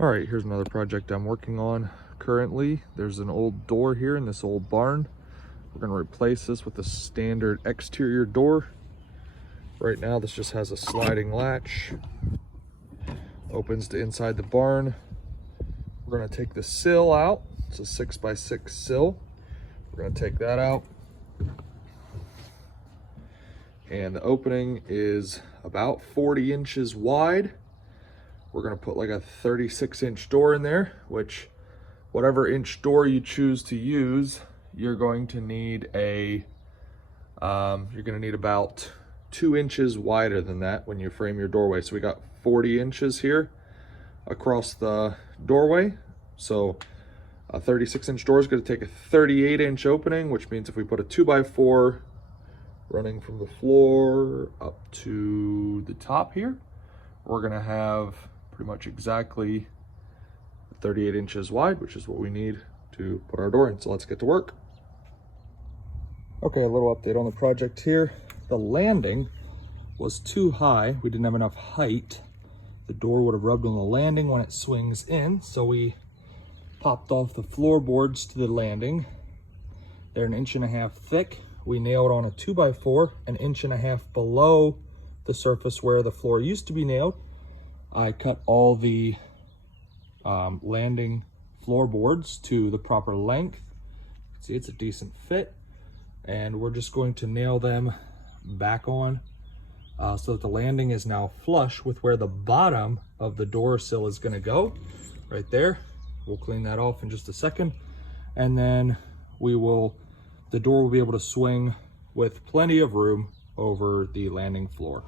All right, here's another project I'm working on currently. There's an old door here in this old barn. We're gonna replace this with a standard exterior door. Right now, this just has a sliding latch. Opens to inside the barn. We're gonna take the sill out. It's a 6x6 sill. We're gonna take that out. And the opening is about 40 inches wide. We're gonna put like a 36-inch door in there, which whatever inch door you choose to use, you're going to need about 2 inches wider than that when you frame your doorway. So we got 40 inches here across the doorway. So a 36-inch door is going to take a 38-inch opening, which means if we put a 2x4 running from the floor up to the top here, we're going to have pretty much exactly 38 inches wide, which is what we need to put our door in. So let's get to work. Okay, a little update on the project here. The landing was too high. We didn't have enough height. The door would have rubbed on the landing when it swings in. So we popped off the floorboards to the landing. They're 1.5 inches thick. We nailed on a 2x4 1.5 inches below the surface where the floor used to be nailed. I cut all the landing floorboards to the proper length. See, it's a decent fit. And we're just going to nail them back on so that the landing is now flush with where the bottom of the door sill is going to go. Right there. We'll clean that off in just a second. And then the door will be able to swing with plenty of room over the landing floor.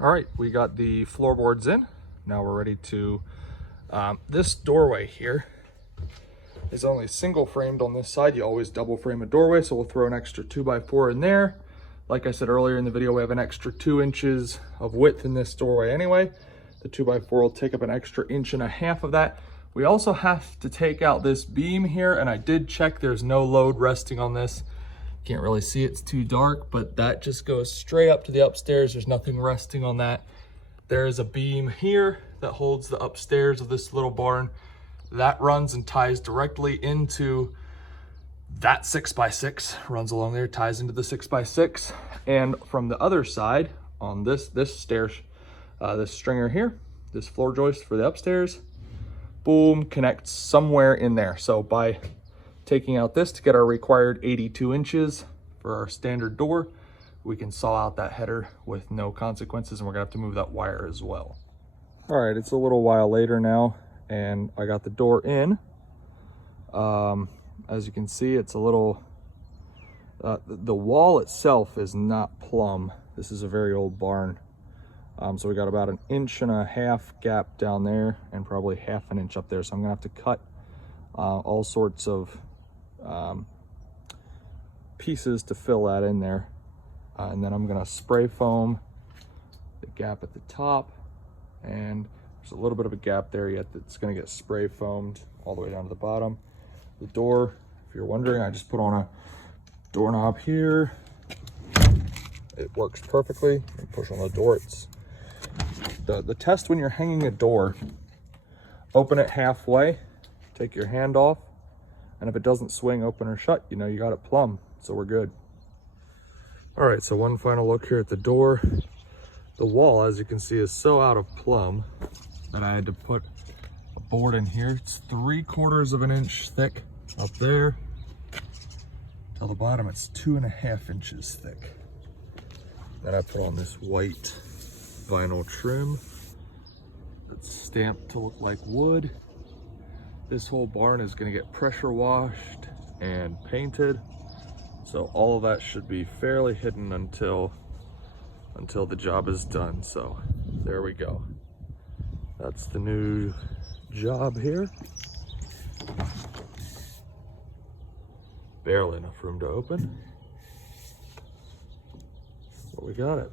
All right, we got the floorboards in. Now we're ready to, this doorway here is only single framed on this side. You always double frame a doorway, so we'll throw an extra 2x4 in there. Like I said earlier in the video, we have an extra 2 inches of width in this doorway anyway. The 2x4 will take up an extra 1.5 inches of that. We also have to take out this beam here, and I did check, there's no load resting on this. Can't really see, it's too dark, but that just goes straight up to the upstairs. There's nothing resting on that. There is a beam here that holds the upstairs of this little barn. That runs and ties directly into that 6x6, runs along there, ties into the 6x6. And from the other side, on this stairs, this stringer here, this floor joist for the upstairs, boom, connects somewhere in there. So by taking out this to get our required 82 inches for our standard door, we can saw out that header with no consequences, and we're gonna have to move that wire as well. All right, it's a little while later now, and I got the door in. As you can see, it's a little, the wall itself is not plumb. This is a very old barn. So we got about 1.5 inches gap down there and probably 1/2 inch up there. So I'm gonna have to cut all sorts of pieces to fill that in there. And then I'm gonna spray foam the gap at the top, and there's a little bit of a gap there yet that's gonna get spray foamed all the way down to the bottom. The door, if you're wondering, I just put on a doorknob here. It works perfectly. You push on the door, it's the test when you're hanging a door, open it halfway, take your hand off, and if it doesn't swing open or shut, you know you got it plumb, so we're good. All right, so one final look here at the door. The wall, as you can see, is so out of plumb that I had to put a board in here. It's 3/4 of an inch thick up there. Till the bottom, it's 2.5 inches thick. Then I put on this white vinyl trim that's stamped to look like wood. This whole barn is going to get pressure washed and painted, so all of that should be fairly hidden until the job is done. So there we go. That's the new job here. Barely enough room to open, but we got it.